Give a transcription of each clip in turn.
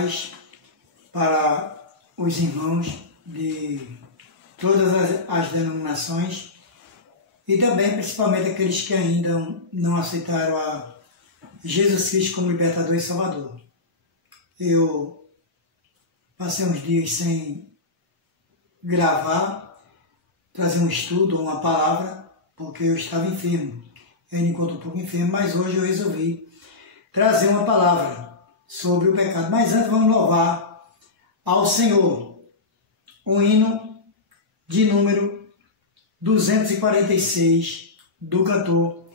paz para os irmãos de todas as denominações e também, principalmente, aqueles que ainda não aceitaram a Jesus Cristo como libertador e salvador. Eu passei uns dias sem gravar, trazer um estudo, uma palavra, porque eu estava enfermo. Eu me encontro um pouco enfermo, mas hoje eu resolvi trazer uma palavra sobre o pecado. Mas antes vamos louvar ao Senhor. O hino de número 246 do cantor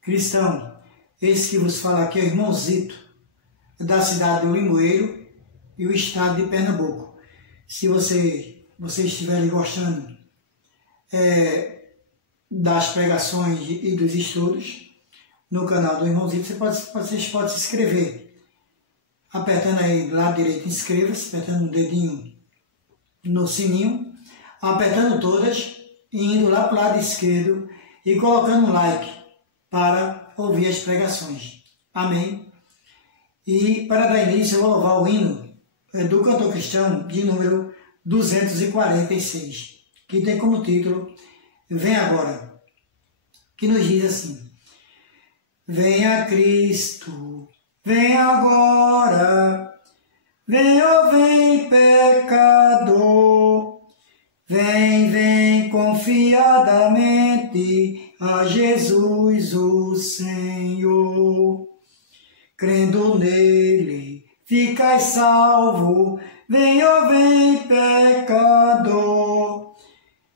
cristão. Esse que vos fala aqui é o irmão Zito, da cidade do Limoeiro e o estado de Pernambuco. Se vocês estiverem gostando das pregações e dos estudos no canal do irmão Zito, vocês podem se inscrever. Apertando aí do lado direito, inscreva-se, apertando o dedinho no sininho, apertando todas e indo lá para o lado esquerdo e colocando um like para ouvir as pregações. Amém? E para dar início, eu vou louvar o hino do cantor cristão de número 246, que tem como título Vem Agora, que nos diz assim: Venha Cristo, vem agora, vem, ó vem pecador, vem confiadamente a Jesus o Senhor. Crendo nele, ficai salvo, vem, ó vem pecador,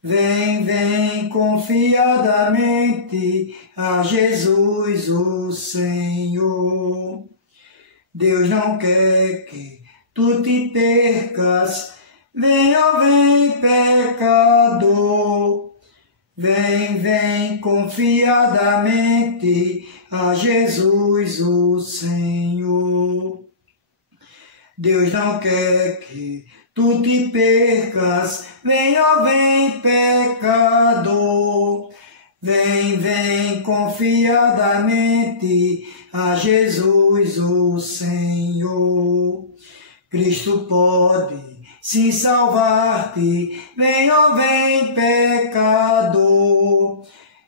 vem confiadamente a Jesus o Senhor. Deus não quer que tu te percas, vem, ó vem pecador, vem confiadamente a Jesus o Senhor. Deus não quer que tu te percas, vem, ó vem pecador, vem confiadamente a Jesus o Senhor. Cristo pode sim salvar-te, vem, ó vem pecador,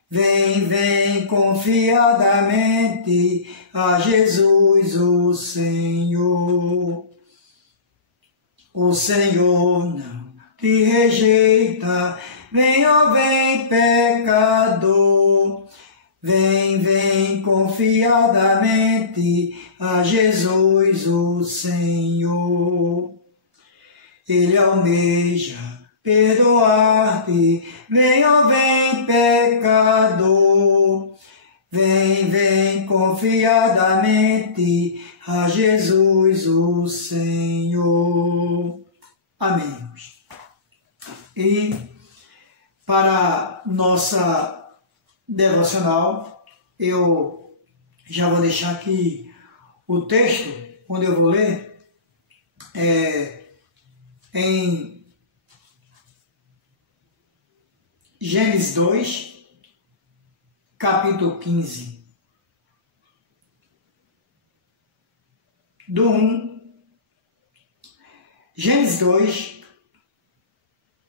vem confiadamente a Jesus o Senhor. O Senhor não te rejeita, vem, ó vem pecador, vem confiadamente a Jesus o Senhor. Ele almeja perdoar-te, vem, ó vem pecador, vem confiadamente a Jesus o Senhor. Amém. E para nossa devocional, eu já vou deixar aqui o texto onde eu vou ler, em Gênesis 2, capítulo 15, do 1. Gênesis 2,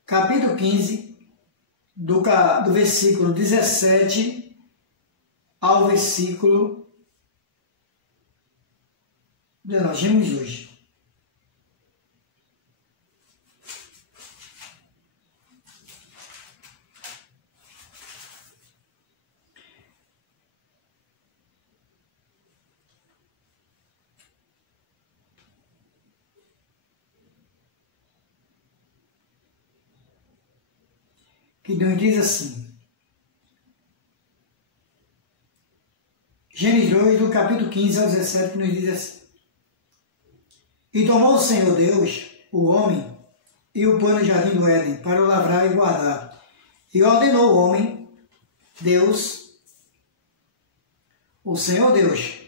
capítulo 15, do versículo 17 ao versículo 19. Gênesis 2. Que nos diz assim, Gênesis 2, do capítulo 15 ao 17, que nos diz assim: E tomou o Senhor Deus, o homem, e o pôs no jardim do Éden, para o lavrar e guardar. E ordenou o homem, Deus, o Senhor Deus,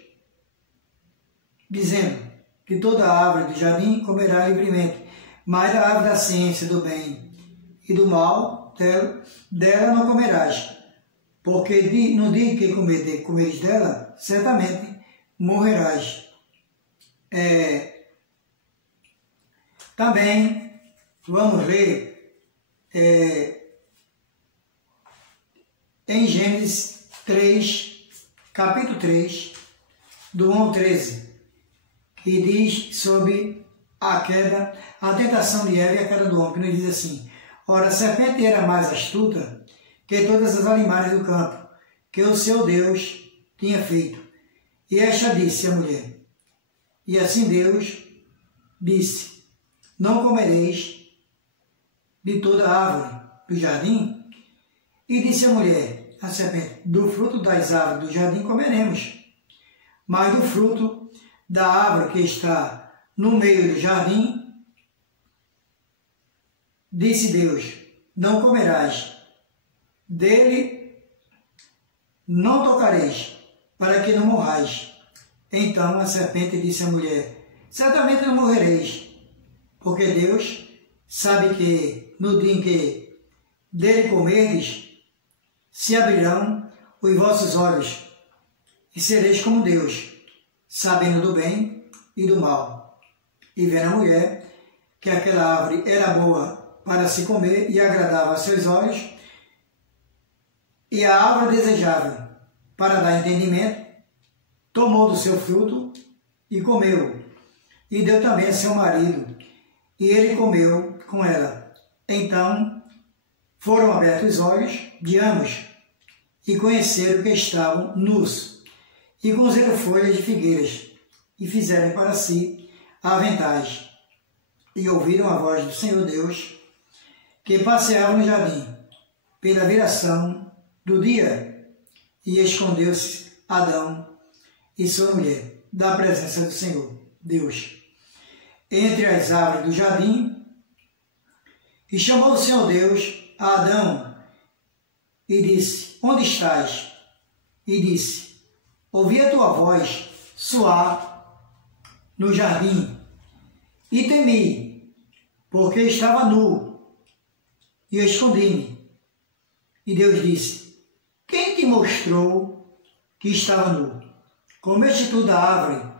dizendo que toda árvore do jardim comerá livremente, mas da árvore da ciência do bem e do mal, dela não comerás, porque no dia que comeres dela, certamente morrerás. Também vamos ler em Gênesis 3, capítulo 3, do 1 ao 13, que diz sobre a queda, a tentação de Eva e a queda do homem, que nos diz assim: ora, a serpente era mais astuta que todas as animais do campo, que o seu Deus tinha feito. E esta disse à mulher, e assim Deus disse, não comereis de toda a árvore do jardim? E disse a mulher, a serpente, do fruto das árvores do jardim comeremos, mas do fruto da árvore que está no meio do jardim, disse Deus, não comerás, dele não tocareis, para que não morrais. Então a serpente disse à mulher, certamente não morrereis, porque Deus sabe que no dia em que dele comerdes, se abrirão os vossos olhos, e sereis como Deus, sabendo do bem e do mal. E vendo a mulher que aquela árvore era boa para se comer e agradava aos seus olhos, e a árvore desejável para dar entendimento, tomou do seu fruto e comeu, e deu também a seu marido, e ele comeu com ela. Então foram abertos os olhos de ambos, e conheceram que estavam nus, e cozeram folhas de figueiras, e fizeram para si aventais, e ouviram a voz do Senhor Deus, que passeava no jardim, pela viração do dia, e escondeu-se Adão e sua mulher da presença do Senhor Deus entre as árvores do jardim. E chamou o Senhor Deus a Adão e disse, onde estás? E disse, ouvi a tua voz soar no jardim, e temi, porque estava nu, e escondi-me. E Deus disse, quem te mostrou que estava nu? Comeste tu da árvore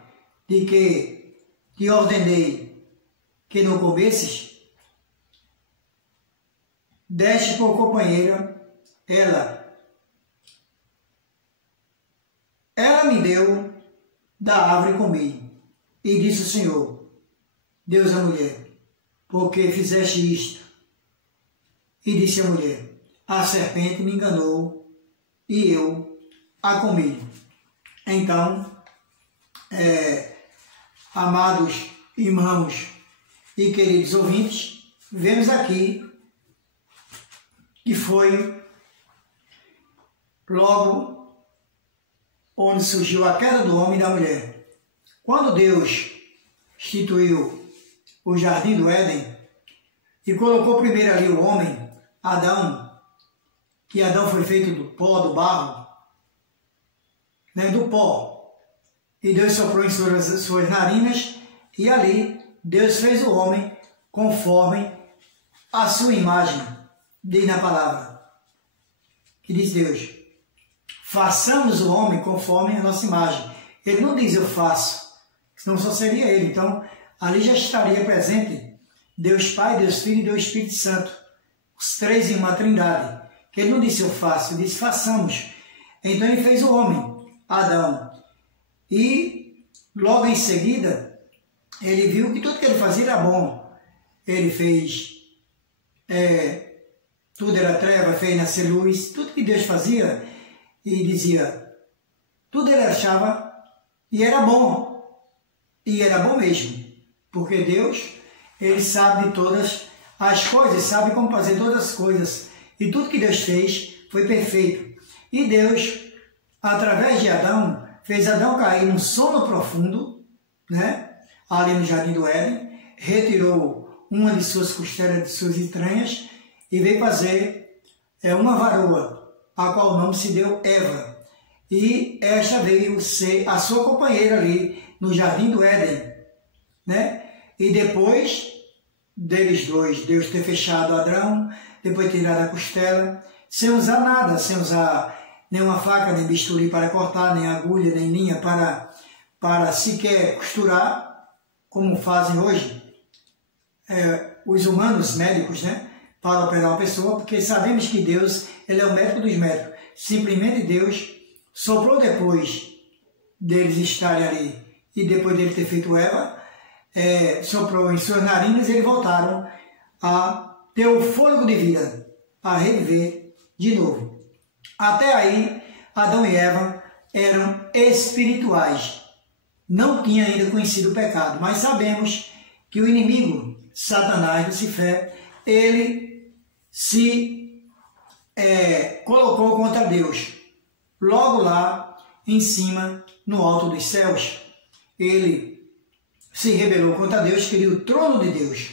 de que te ordenei que não comesses? Deste por companheira ela me deu da árvore e comi. E disse o Senhor, Deus à mulher, por que fizeste isto? E disse a mulher, a serpente me enganou e eu a comi. Então, amados irmãos e queridos ouvintes, vemos aqui que foi logo onde surgiu a queda do homem e da mulher. Quando Deus instituiu o jardim do Éden e colocou primeiro ali o homem, Adão, que Adão foi feito do pó, do barro, do pó, e Deus soprou em suas narinas, e ali Deus fez o homem conforme a sua imagem, diz na palavra, que diz Deus, façamos o homem conforme a nossa imagem. Ele não diz eu faço, senão só seria ele. Então, ali já estaria presente Deus Pai, Deus Filho e Deus Espírito Santo, os três em uma trindade. Que ele não disse eu faço, ele disse façamos. Então ele fez o homem, Adão. E logo em seguida, ele viu que tudo que ele fazia era bom. Ele fez, tudo era treva, fez nascer luz, tudo que Deus fazia, e dizia, tudo ele achava, e era bom. E era bom mesmo, porque Deus, ele sabe de todas as coisas, sabe como fazer todas as coisas. E tudo que Deus fez foi perfeito. E Deus, através de Adão, fez Adão cair num sono profundo, ali no jardim do Éden, retirou uma de suas costelas, de suas entranhas, e veio fazer uma varoa, a qual o nome se deu Eva. E esta veio ser a sua companheira ali no jardim do Éden. E depois deles dois, Deus ter fechado Adão, depois tirado a costela, sem usar nada, sem usar nenhuma faca, nem bisturi para cortar, nem agulha, nem linha para sequer costurar, como fazem hoje. os humanos médicos, né, para operar uma pessoa, porque sabemos que Deus, ele é o médico dos médicos. Simplesmente Deus soprou depois deles estarem ali e depois dele ter feito Eva, soprou em suas narinas e eles voltaram a ter o fôlego de vida, a reviver de novo. Até aí, Adão e Eva eram espirituais, não tinham ainda conhecido o pecado, mas sabemos que o inimigo, Satanás, Lucifer, ele se colocou contra Deus, logo lá em cima, no alto dos céus. Ele se rebelou contra Deus, queria o trono de Deus.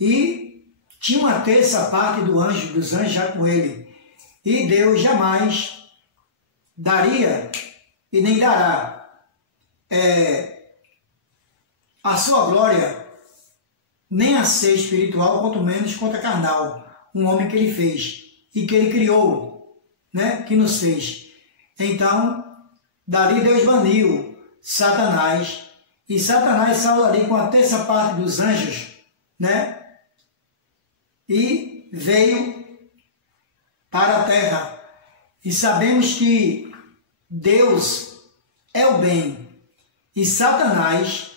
E tinha uma terça parte dos anjos já com ele. E Deus jamais daria e nem dará a sua glória nem a ser espiritual, quanto menos contra carnal. Um homem que ele fez e que ele criou, né, que nos fez. Então, dali Deus baniu Satanás, e Satanás saiu ali com a terça parte dos anjos, né? E veio para a terra. E sabemos que Deus é o bem e Satanás,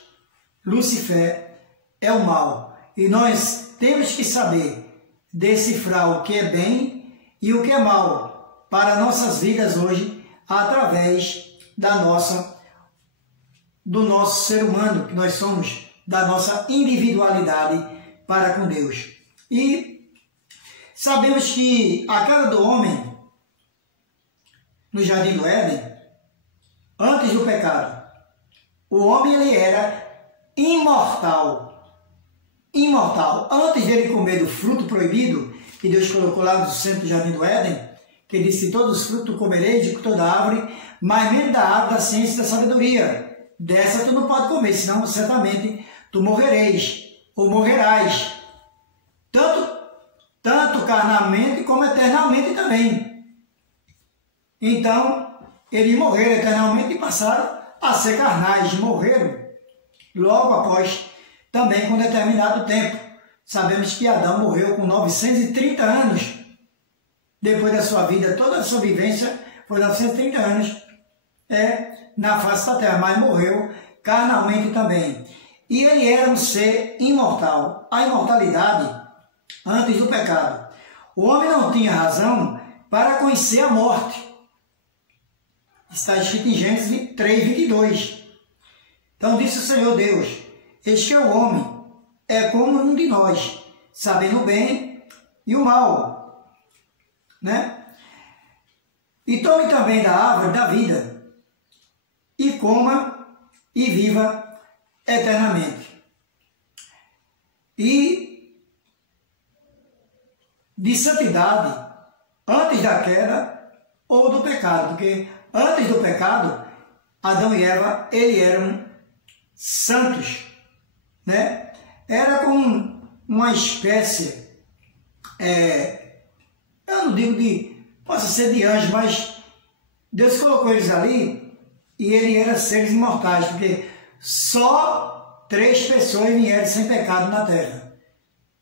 Lucifer, é o mal. E nós temos que saber decifrar o que é bem e o que é mal para nossas vidas hoje, através do nosso ser humano, que nós somos, da nossa individualidade para com Deus. E sabemos que a queda do homem no Jardim do Éden, antes do pecado, o homem ele era imortal. Imortal. Antes dele comer do fruto proibido, que Deus colocou lá no centro do Jardim do Éden, que ele disse: todos os frutos comereis de toda árvore, mas menos da árvore da ciência e da sabedoria. Dessa tu não pode comer, senão certamente tu morrereis, ou morrerás. Tanto carnalmente como eternamente também. Então, eles morreram eternamente e passaram a ser carnais. Morreram logo após, também com determinado tempo. Sabemos que Adão morreu com 930 anos. Depois da sua vida, toda a sua vivência foi 930 anos na face da terra, mas morreu carnalmente também. E ele era um ser imortal. A imortalidade antes do pecado. O homem não tinha razão para conhecer a morte. Está escrito em Gênesis 3, 22. Então disse o Senhor Deus: eis que o homem é como um de nós, sabendo o bem e o mal, né? E tome também da árvore da vida, e coma e viva eternamente. E de santidade antes da queda ou do pecado, porque antes do pecado, Adão e Eva, eles eram santos, né? Era como uma espécie, eu não digo possa ser de anjo, mas Deus colocou eles ali e eles eram seres imortais, porque só 3 pessoas vieram sem pecado na terra.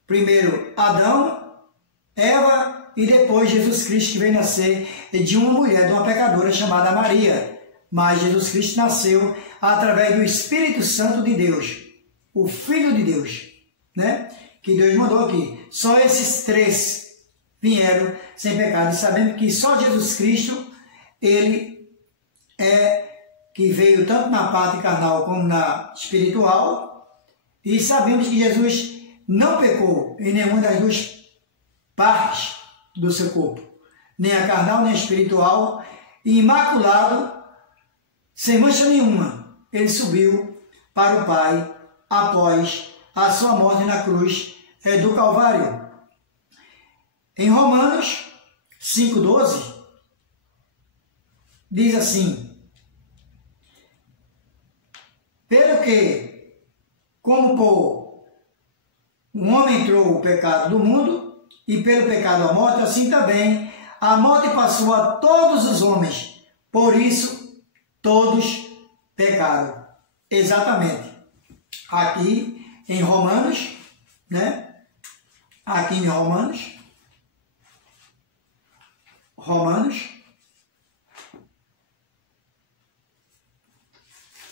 Primeiro Adão, Eva e depois Jesus Cristo, que veio nascer de uma mulher, de uma pecadora chamada Maria. Mas Jesus Cristo nasceu através do Espírito Santo de Deus, o Filho de Deus, né? Que Deus mandou aqui. Só esses 3 vieram sem pecado. E sabemos que só Jesus Cristo, ele que veio tanto na parte carnal como na espiritual. E sabemos que Jesus não pecou em nenhuma das 2 partes do seu corpo, nem a carnal, nem a espiritual, e imaculado, sem mancha nenhuma, ele subiu para o Pai após a sua morte na cruz do Calvário. Em Romanos 5,12, diz assim: pelo que, como por um homem entrou o pecado do mundo, e pelo pecado a morte, assim também a morte passou a todos os homens, por isso todos pecaram. Exatamente. Aqui em Romanos, né? Aqui em Romanos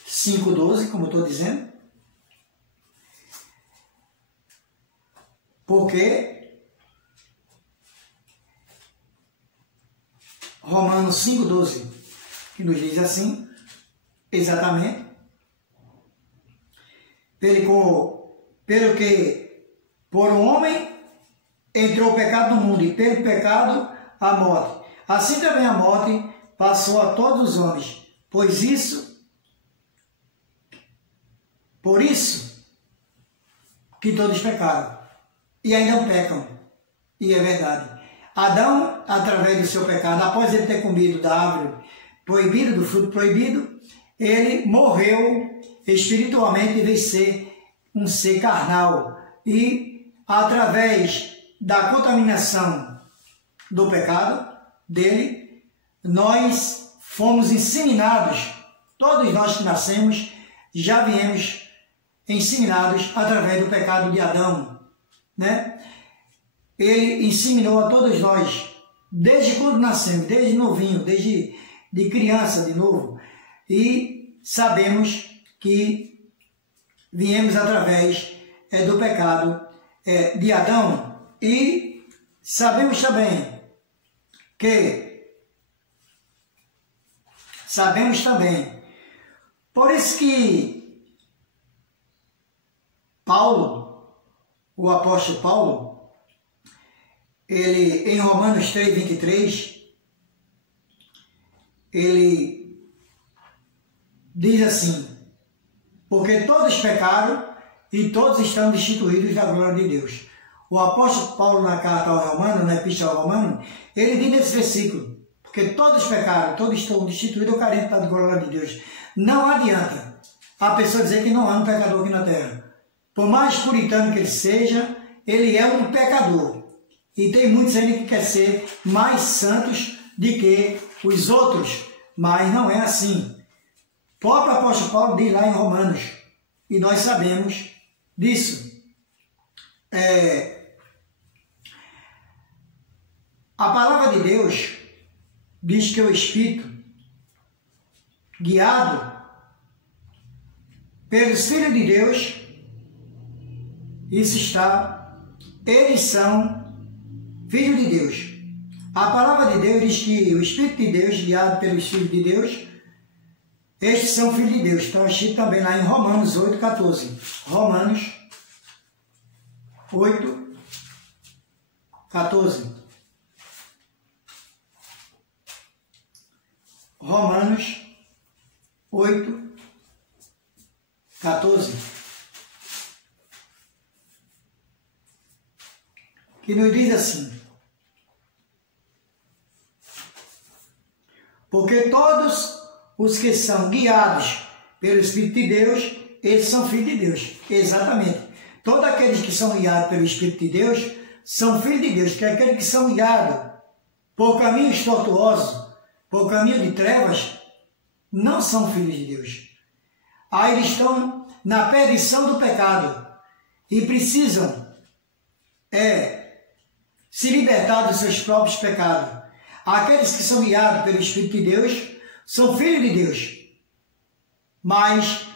5,12, como eu estou dizendo. Porque Romanos 5,12, que nos diz assim, exatamente, pelo que por um homem entrou o pecado no mundo, e pelo pecado a morte. Assim também a morte passou a todos os homens, por isso que todos pecaram, e ainda pecam, e é verdade. Adão, através do seu pecado, após ele ter comido da árvore proibida, do fruto proibido, ele morreu espiritualmente em vez de ser um ser carnal. E através da contaminação do pecado dele, nós fomos inseminados, todos nós que nascemos, já viemos inseminados através do pecado de Adão, né? Ele inseminou a todos nós, desde quando nascemos, desde novinho, desde de criança, de novo, e sabemos que viemos através do pecado de Adão, e sabemos também por isso que Paulo, o apóstolo Paulo, ele em Romanos 3,23, ele diz assim: porque todos pecaram e todos estão destituídos da glória de Deus. O apóstolo Paulo, na carta ao Romano, na epístola ao Romano, ele diz nesse versículo: porque todos pecaram, todos estão destituídos ou carentes da glória de Deus. Não adianta a pessoa dizer que não há um pecador aqui na terra. Por mais puritano que ele seja, ele é um pecador. E tem muitos ainda que querem ser mais santos do que os outros, mas não é assim. O próprio apóstolo Paulo diz lá em Romanos, e nós sabemos disso. A palavra de Deus diz que o Espírito, guiado pelos filhos de Deus, eles são filhos de Deus. A palavra de Deus diz que o Espírito de Deus, guiado pelos filhos de Deus, estes são filhos de Deus. Está escrito também lá em Romanos 8,14. Romanos 8,14. Romanos 8,14. Que nos diz assim: porque todos os que são guiados pelo Espírito de Deus, eles são filhos de Deus. Exatamente. Todos aqueles que são guiados pelo Espírito de Deus são filhos de Deus. Que aqueles que são guiados por caminhos tortuosos, por caminho de trevas, não são filhos de Deus. Aí eles estão na perdição do pecado e precisam se libertar dos seus próprios pecados. Aqueles que são guiados pelo Espírito de Deus são filhos de Deus. Mas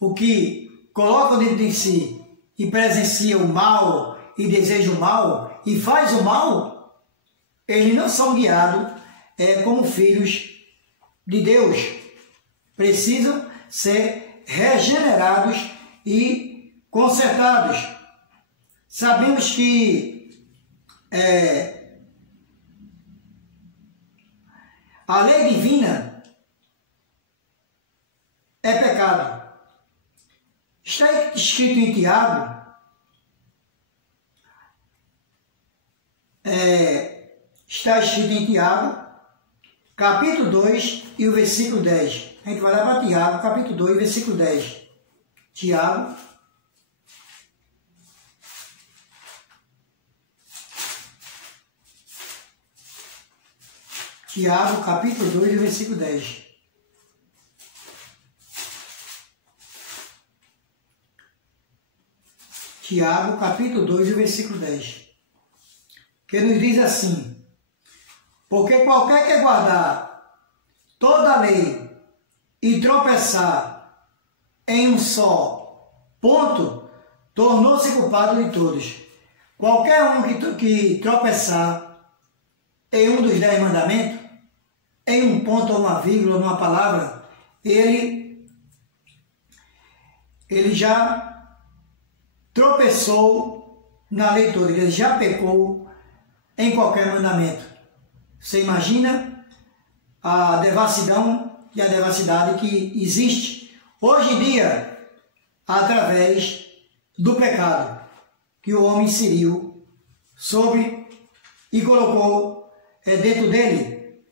o que colocam dentro de si e presencia o mal e deseja o mal e faz o mal, eles não são guiados como filhos de Deus. Precisam ser regenerados e consertados. Sabemos que a lei divina é pecado. Está escrito em Tiago, capítulo 2 e o versículo 10. A gente vai lá para Tiago, capítulo 2, versículo 10. Tiago, capítulo 2, versículo 10. Tiago, capítulo 2, versículo 10. Que nos diz assim: porque qualquer que guardar toda a lei e tropeçar em um só ponto, tornou-se culpado de todos. Qualquer um que tropeçar em um dos 10 mandamentos, em um ponto ou uma vírgula, numa palavra, ele já tropeçou na lei toda, ele já pecou em qualquer mandamento. Você imagina a devassidão e a devassidade que existe hoje em dia através do pecado que o homem inseriu sobre e colocou dentro dele.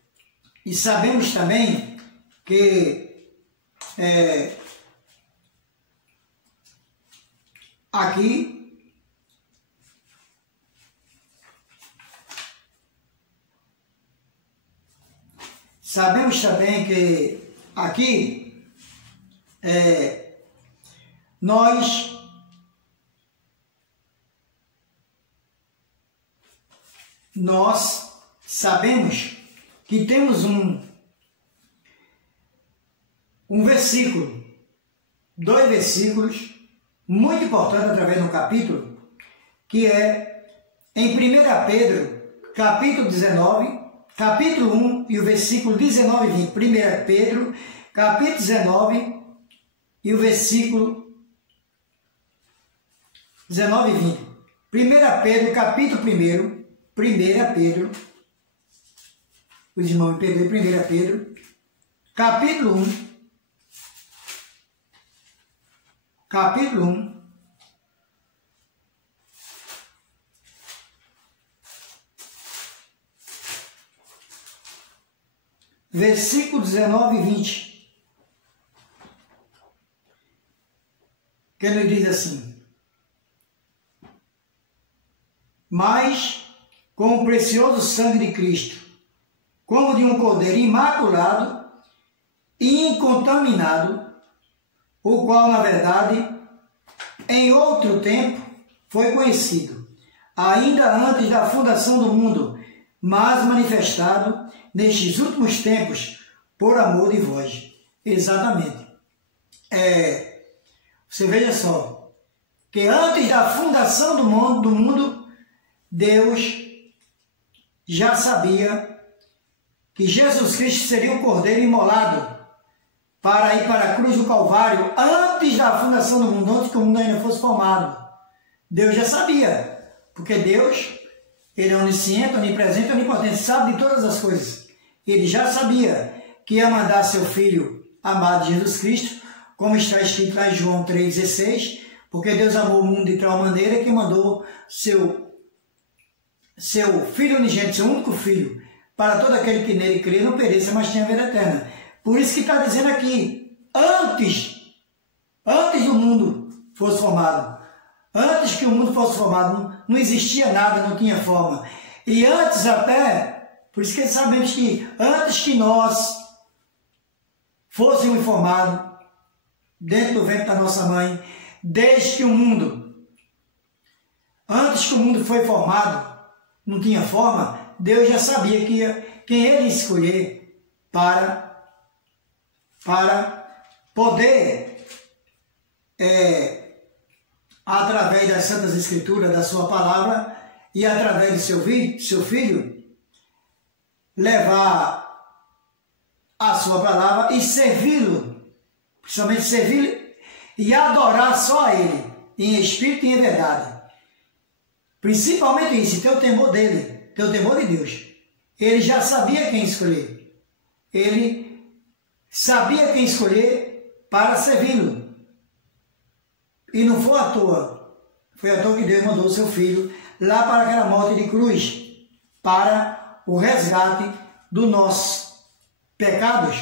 E sabemos também que aqui sabemos também que aqui nós sabemos que temos um versículo, 2 versículos muito importantes através do capítulo, que é em 1 Pedro, capítulo 19, capítulo 1 e o versículo 19 e 20. 1 Pedro, capítulo 19 e o versículo 19 e 20. 1 Pedro, capítulo 1, 1 Pedro, os irmãos me perdoem, 1 Pedro, capítulo 1, versículo 19 e 20, que ele diz assim: mas com o precioso sangue de Cristo, como de um cordeiro imaculado e incontaminado, o qual, na verdade, em outro tempo foi conhecido, ainda antes da fundação do mundo, mas manifestado nestes últimos tempos por amor de vós. Exatamente. Você veja só, que antes da fundação do mundo, Deus já sabia que Jesus Cristo seria o cordeiro imolado para ir para a cruz do Calvário antes da fundação do mundo, antes que o mundo ainda fosse formado. Deus já sabia, porque Deus, Ele é onisciente, onipresente, onipotente, sabe de todas as coisas. Ele já sabia que ia mandar seu Filho amado Jesus Cristo, como está escrito lá em João 3,16, porque Deus amou o mundo de tal maneira que mandou seu Filho unigênito, seu único Filho, para todo aquele que nele crê não pereça, mas tenha vida eterna. Por isso que está dizendo aqui, antes do mundo fosse formado, antes que o mundo fosse formado, não existia nada, não tinha forma. E antes até, por isso que sabemos que antes que nós fôssemos formados, dentro do ventre da nossa mãe, desde que o mundo, antes que o mundo foi formado, não tinha forma, Deus já sabia quem Ele ia escolher para poder, através das Santas Escrituras, da sua palavra, e através do seu filho, levar a sua palavra e servi-lo, principalmente servi-lo e adorar só a Ele, em espírito e em verdade. Principalmente isso, ter o temor dele, ter o temor de Deus. Ele já sabia quem escolher. Ele sabia quem escolher para servi-lo. E não foi à toa. Foi à toa que Deus mandou o seu Filho lá para aquela morte de cruz, para o resgate dos nossos pecados.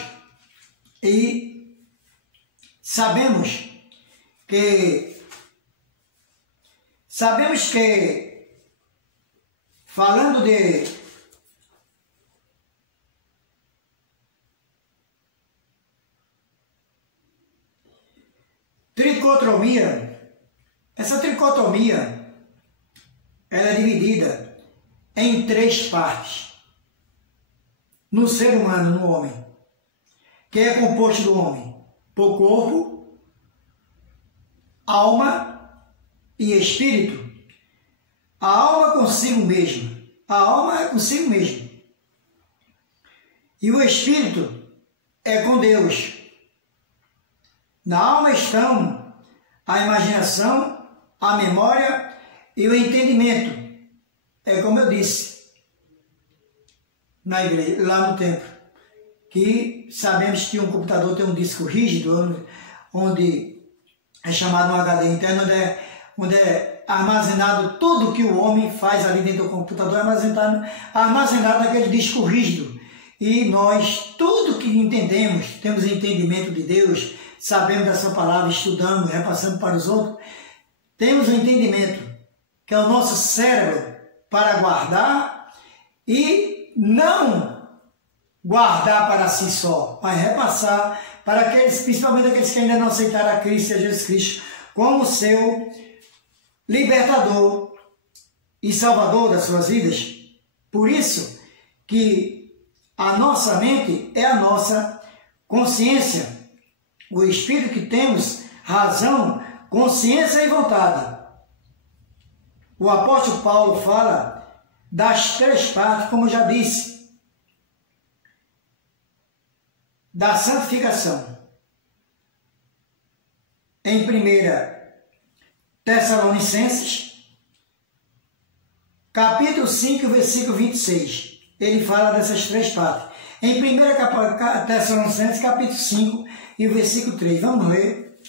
E sabemos que falando de tricotomia, essa dicotomia ela é dividida em 3 partes. No ser humano, no homem, que é composto do homem por corpo, alma e espírito. A alma consigo mesmo. A alma é consigo mesmo. E o espírito é com Deus. Na alma estão a imaginação, a memória e o entendimento. É como eu disse na igreja, lá no templo, que sabemos que um computador tem um disco rígido, onde é chamado um HD interno, onde é armazenado tudo que o homem faz ali dentro do computador, armazenado naquele disco rígido. E nós, tudo que entendemos, temos entendimento de Deus, sabemos dessa palavra, estudamos, repassando para os outros, temos o entendimento, que é o nosso cérebro, para guardar e não guardar para si só, mas repassar para aqueles, principalmente aqueles que ainda não aceitaram a Cristo e a Jesus Cristo como seu libertador e salvador das suas vidas. Por isso que a nossa mente é a nossa consciência, o espírito que temos razão, consciência e vontade. O apóstolo Paulo fala das 3 partes, como eu já disse, da santificação. Em 1 Tessalonicenses, capítulo 5, versículo 26, ele fala dessas 3 partes. Em 1 Tessalonicenses, capítulo 5 e o versículo 3. Vamos ler.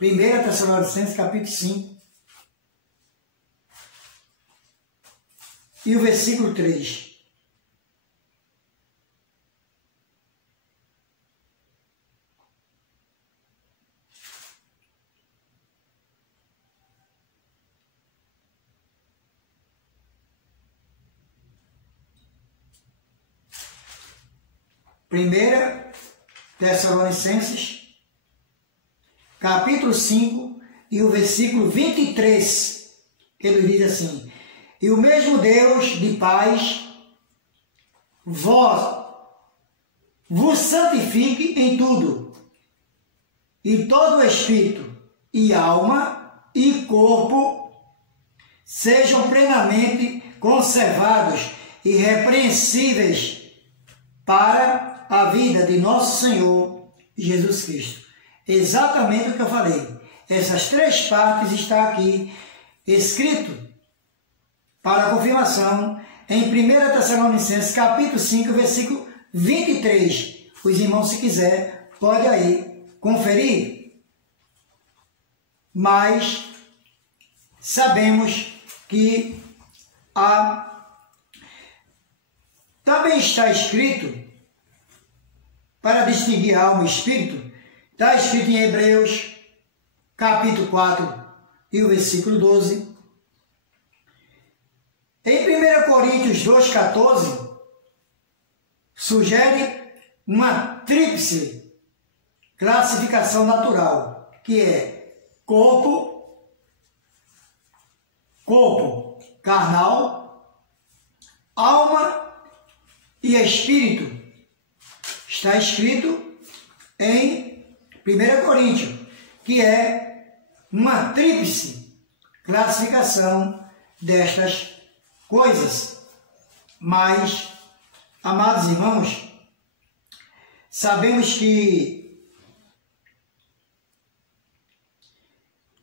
1 Tessalonicenses, capítulo 5 e o versículo 3. Primeira Tessalonicenses, capítulo 5 e o versículo 23, que ele diz assim: e o mesmo Deus de paz vos santifique em tudo, e todo o espírito e alma e corpo sejam plenamente conservados e irrepreensíveis para a vida de nosso Senhor Jesus Cristo. Exatamente o que eu falei. Essas 3 partes estão aqui escrito para confirmação em 1 Tessalonicenses, capítulo 5, versículo 23. Os irmãos, se quiser, pode aí conferir. Mas sabemos que também está escrito, para distinguir alma e espírito, está escrito em Hebreus, capítulo 4 e o versículo 12. Em 1 Coríntios 2,14, sugere uma tríplice classificação natural, que é corpo carnal, alma e espírito. Está escrito em 1 Coríntios, que é uma tríplice classificação destas coisas. Mas, amados irmãos, sabemos que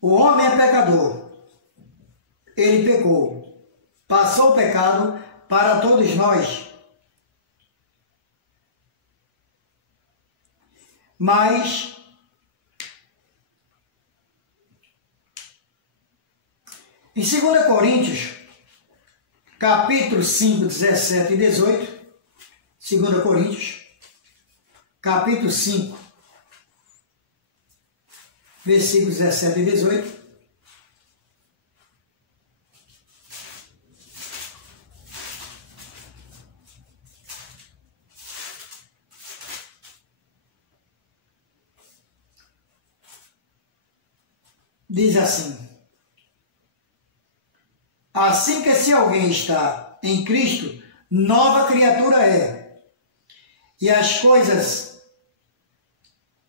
o homem é pecador. Ele pecou, passou o pecado para todos nós. Mas em 2 Coríntios, capítulo 5, 17 e 18, 2 Coríntios, capítulo 5, versículos 17 e 18, diz assim: Assim que se alguém está em Cristo, nova criatura é. E as coisas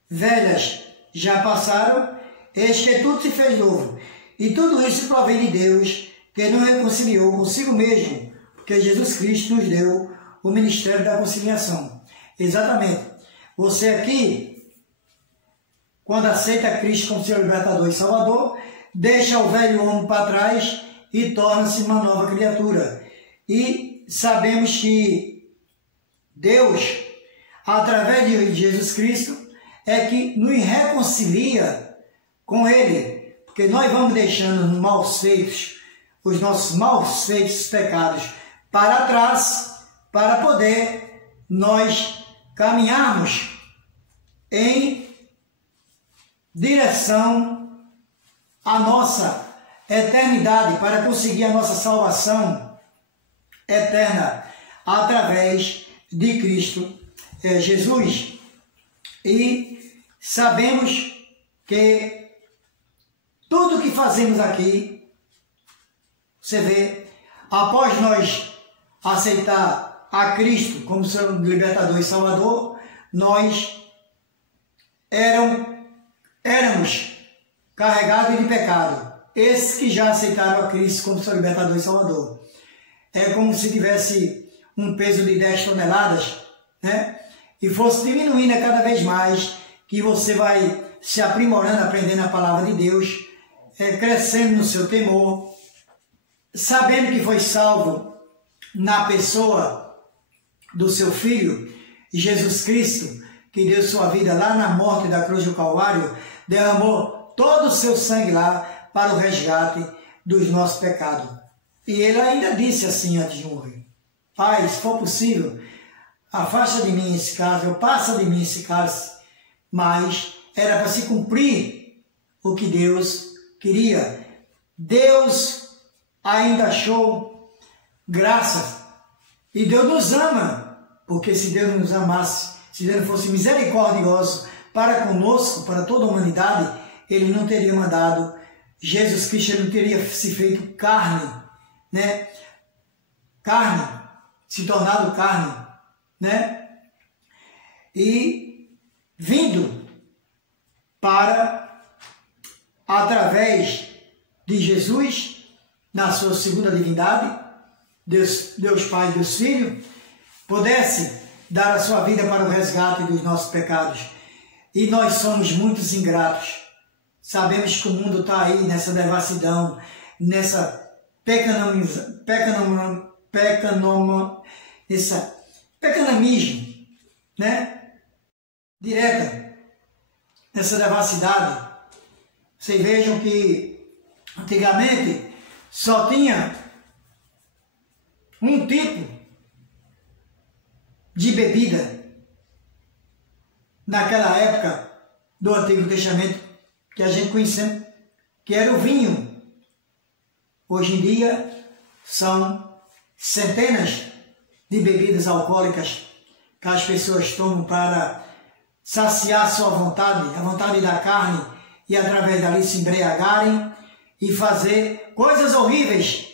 velhas já passaram, eis que tudo se fez novo. E tudo isso provém de Deus, que nos reconciliou consigo mesmo, porque Jesus Cristo nos deu o ministério da conciliação. Exatamente. Você aqui, quando aceita Cristo como seu libertador e salvador, deixa o velho homem para trás e torna-se uma nova criatura. E sabemos que Deus, através de Jesus Cristo, é que nos reconcilia com Ele, porque nós vamos deixando os maus feitos, os nossos maus feitos, pecados, para trás, para poder nós caminharmos em direção à nossa eternidade, para conseguir a nossa salvação eterna através de Cristo Jesus. E sabemos que tudo que fazemos aqui, você vê, após nós aceitar a Cristo como seu libertador e salvador, nós éramos carregados de pecado. Esses que já aceitaram a Cristo como seu libertador e salvador. É como se tivesse um peso de 10 toneladas, né? E fosse diminuindo a cada vez mais, que você vai se aprimorando, aprendendo a palavra de Deus, crescendo no seu temor, sabendo que foi salvo na pessoa do seu Filho, Jesus Cristo, que deu sua vida lá na morte da cruz do Calvário, derramou todo o seu sangue lá para o resgate dos nossos pecados. E ele ainda disse assim antes de morrer: Pai, se for possível, afasta de mim esse cálice, passa de mim esse cálice. Mas era para se cumprir o que Deus queria. Deus ainda achou graças. E Deus nos ama, porque se Deus nos amasse, se Deus fosse misericordioso para conosco, para toda a humanidade, Ele não teria mandado Jesus Cristo, Ele não teria se feito carne, né? Carne, se tornado carne, né? E vindo para, através de Jesus, na sua segunda divindade, Deus Pai e Deus Filho, pudesse dar a sua vida para o resgate dos nossos pecados. E nós somos muitos ingratos. Sabemos que o mundo está aí nessa devassidão, nessa pecanamismo, né? Direta, nessa devassidade. Vocês vejam que antigamente só tinha um tipo de bebida naquela época do Antigo Testamento que a gente conhecia, que era o vinho. Hoje em dia são centenas de bebidas alcoólicas que as pessoas tomam para saciar sua vontade, a vontade da carne, e através dali se embriagarem e fazer coisas horríveis,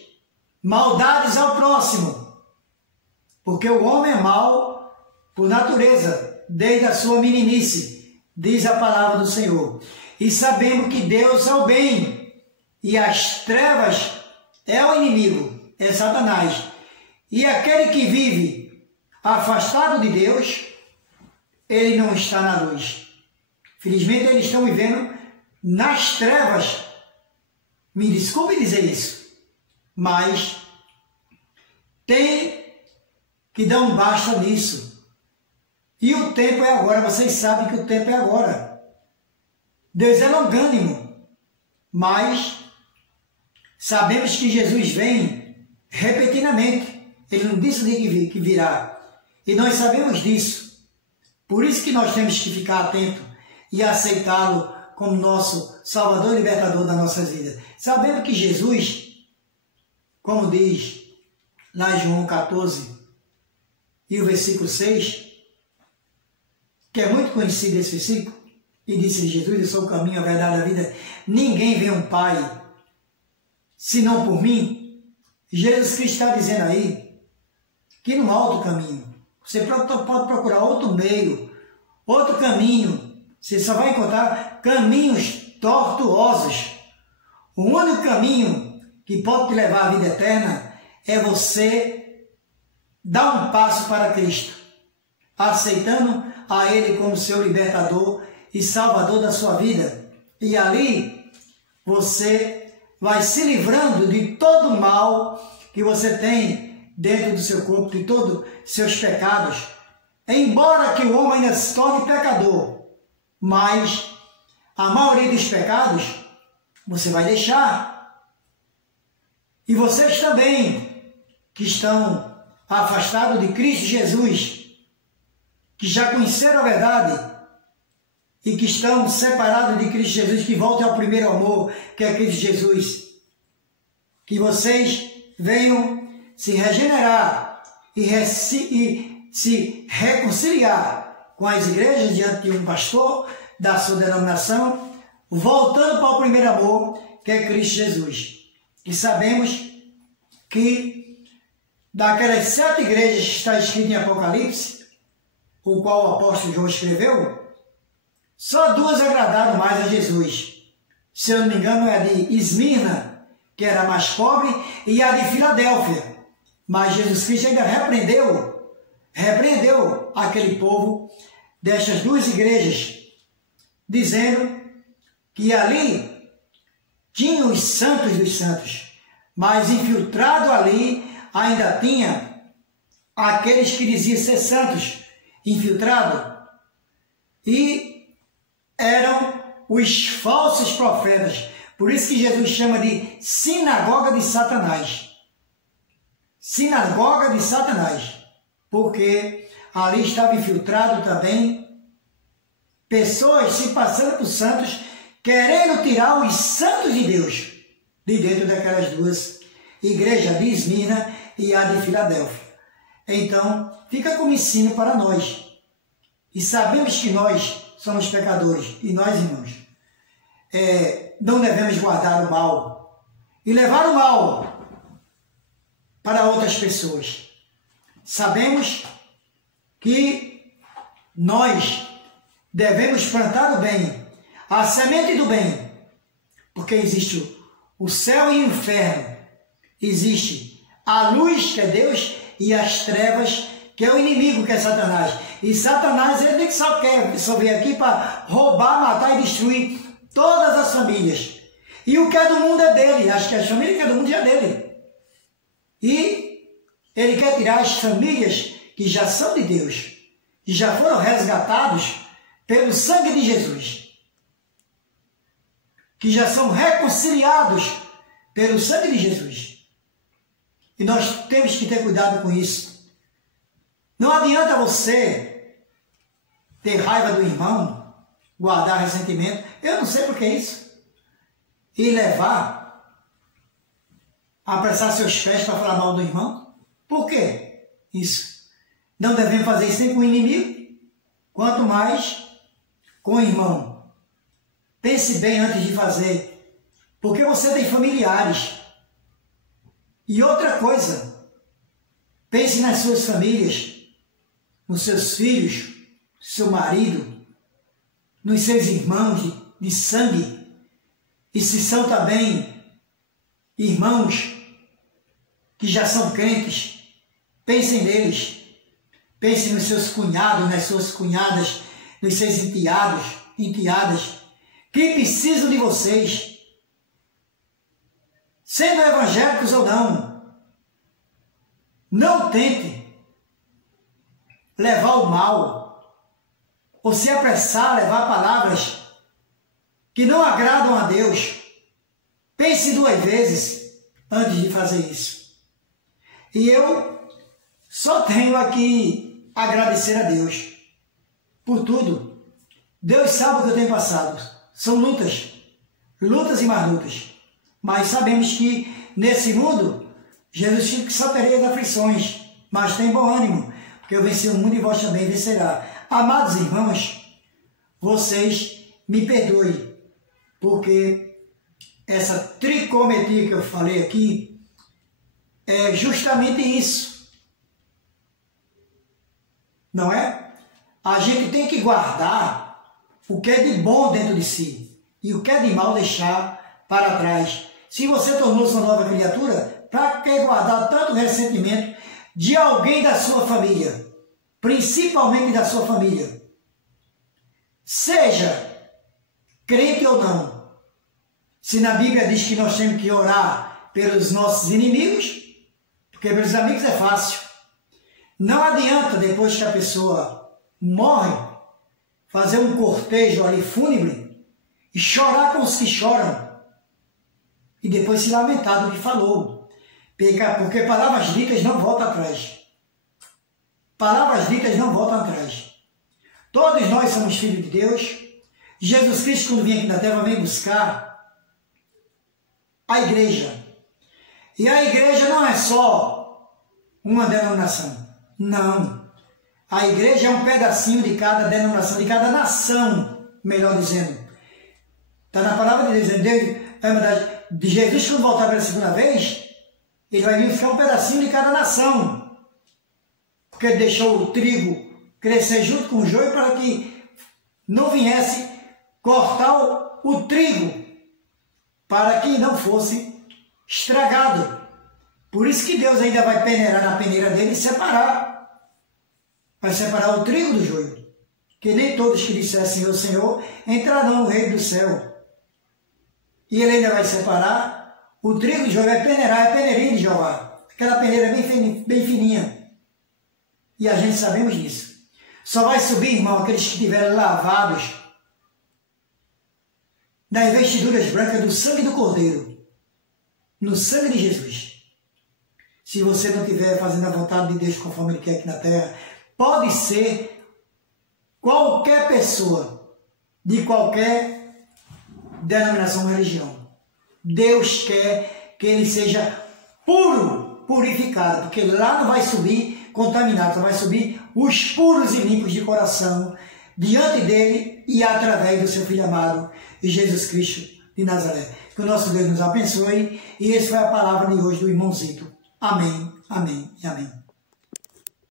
maldades ao próximo. Porque o homem é mau por natureza, desde a sua meninice, diz a palavra do Senhor. E sabemos que Deus é o bem, e as trevas é o inimigo, é Satanás. E aquele que vive afastado de Deus, ele não está na luz. Felizmente eles estão vivendo nas trevas. Me desculpe dizer isso, mas tem que dar um basta nisso. E o tempo é agora, vocês sabem que o tempo é agora. Deus é longânimo, mas sabemos que Jesus vem repetidamente. Ele não disse que virá. E nós sabemos disso. Por isso que nós temos que ficar atentos e aceitá-lo como nosso Salvador e Libertador das nossas vidas. Sabendo que Jesus, como diz lá em João 14 e o versículo 6, que é muito conhecido esse versículo, e disse Jesus: eu sou o caminho, a verdade e a vida. Ninguém vê um Pai senão por mim. Jesus Cristo está dizendo aí que não há outro caminho. Você pode procurar outro meio, outro caminho. Você só vai encontrar caminhos tortuosos. O único caminho que pode te levar à vida eterna é você dar um passo para Cristo, aceitando a Ele como seu libertador e salvador da sua vida. E ali você vai se livrando de todo o mal que você tem dentro do seu corpo, de todos os seus pecados. Embora que o homem ainda se torne pecador, mas a maioria dos pecados você vai deixar. E vocês também, que estão afastados de Cristo Jesus, que já conheceram a verdade e que estão separados de Cristo Jesus, que voltem ao primeiro amor, que é Cristo Jesus. Que vocês venham se regenerar e se reconciliar com as igrejas diante de um pastor da sua denominação, voltando para o primeiro amor, que é Cristo Jesus. E sabemos que daquelas 7 igrejas que está escrito em Apocalipse, o qual o apóstolo João escreveu, só 2 agradaram mais a Jesus. Se eu não me engano, é a de Esmirna, que era a mais pobre, e a de Filadélfia. Mas Jesus Cristo ainda repreendeu aquele povo destas 2 igrejas, dizendo que ali tinham os santos dos santos, mas infiltrado ali ainda tinha aqueles que diziam ser santos, infiltrado, e eram os falsos profetas. Por isso que Jesus chama de sinagoga de Satanás. Sinagoga de Satanás. Porque ali estava infiltrado também pessoas se passando por santos, querendo tirar os santos de Deus de dentro daquelas 2 igrejas, de Esmirna e a de Filadélfia. Então, fica como ensino para nós. E sabemos que nós somos pecadores, e nós, irmãos, não devemos guardar o mal e levar o mal para outras pessoas. Sabemos que nós devemos plantar o bem, a semente do bem, porque existe o céu e o inferno, existe a luz, que é Deus, e as trevas, que é o inimigo, que é Satanás. E Satanás, ele só vem aqui para roubar, matar e destruir todas as famílias. E o que é do mundo é dele. Acho que as famílias que é do mundo é dele. E ele quer tirar as famílias que já são de Deus, que já foram resgatados pelo sangue de Jesus, que já são reconciliados pelo sangue de Jesus. E nós temos que ter cuidado com isso. Não adianta você ter raiva do irmão, guardar ressentimento, eu não sei por que isso, e levar, apressar seus pés para falar mal do irmão. Por quê isso? Não devemos fazer isso nem com o inimigo, quanto mais com o irmão. Pense bem antes de fazer, porque você tem familiares. E outra coisa, pense nas suas famílias, nos seus filhos, seu marido, nos seus irmãos de sangue, e se são também irmãos que já são crentes, pensem neles, pensem nos seus cunhados, nas suas cunhadas, nos seus enteadas, que precisam de vocês, sendo evangélicos ou não. Não tente levar o mal, ou se apressar a levar palavras que não agradam a Deus. Pense 2 vezes antes de fazer isso. E eu só tenho aqui a agradecer a Deus por tudo. Deus sabe o que eu tenho passado. São lutas e mais lutas. Mas sabemos que nesse mundo, Jesus disse que só teria as aflições, mas tem bom ânimo, porque eu venci o mundo e vós também vencerá. Amados irmãos, vocês me perdoem, porque essa tricometria que eu falei aqui é justamente isso. Não é? A gente tem que guardar o que é de bom dentro de si e o que é de mal deixar para trás. Se você tornou-se uma nova criatura, para que guardar tanto ressentimento de alguém da sua família, principalmente da sua família? Seja crente ou não. Se na Bíblia diz que nós temos que orar pelos nossos inimigos, porque pelos amigos é fácil. Não adianta, depois que a pessoa morre, fazer um cortejo ali fúnebre e chorar como se choram. E depois se lamentar do que falou. Porque palavras ditas não voltam atrás. Palavras ditas não voltam atrás. Todos nós somos filhos de Deus. Jesus Cristo, quando vem aqui na terra, vem buscar a igreja. E a igreja não é só uma denominação. Não. A igreja é um pedacinho de cada denominação, de cada nação, melhor dizendo. Está na palavra de Deus, de Jesus, quando voltar pela segunda vez, ele vai vir ficar um pedacinho de cada nação. Porque ele deixou o trigo crescer junto com o joio para que não viesse cortar o trigo, para que não fosse estragado. Por isso que Deus ainda vai peneirar na peneira dele e separar. Vai separar o trigo do joio. Que nem todos que disserem Senhor, Senhor, entrarão no reino do céu. E ele ainda vai separar o trigo do joio, vai peneirar, é a peneirinha de Jeová. Aquela peneira bem fininha. E a gente sabemos disso. Só vai subir, irmão, aqueles que estiverem lavados nas vestiduras brancas do sangue do Cordeiro. No sangue de Jesus. Se você não estiver fazendo a vontade de Deus conforme Ele quer aqui na terra, pode ser qualquer pessoa, de qualquer denominação ou religião. Deus quer que ele seja puro, purificado, porque lá não vai subir contaminado, só vai subir os puros e limpos de coração diante dele e através do seu Filho amado, Jesus Cristo de Nazaré. Que o nosso Deus nos abençoe e essa foi a palavra de hoje do irmãozito. Amém, amém e amém.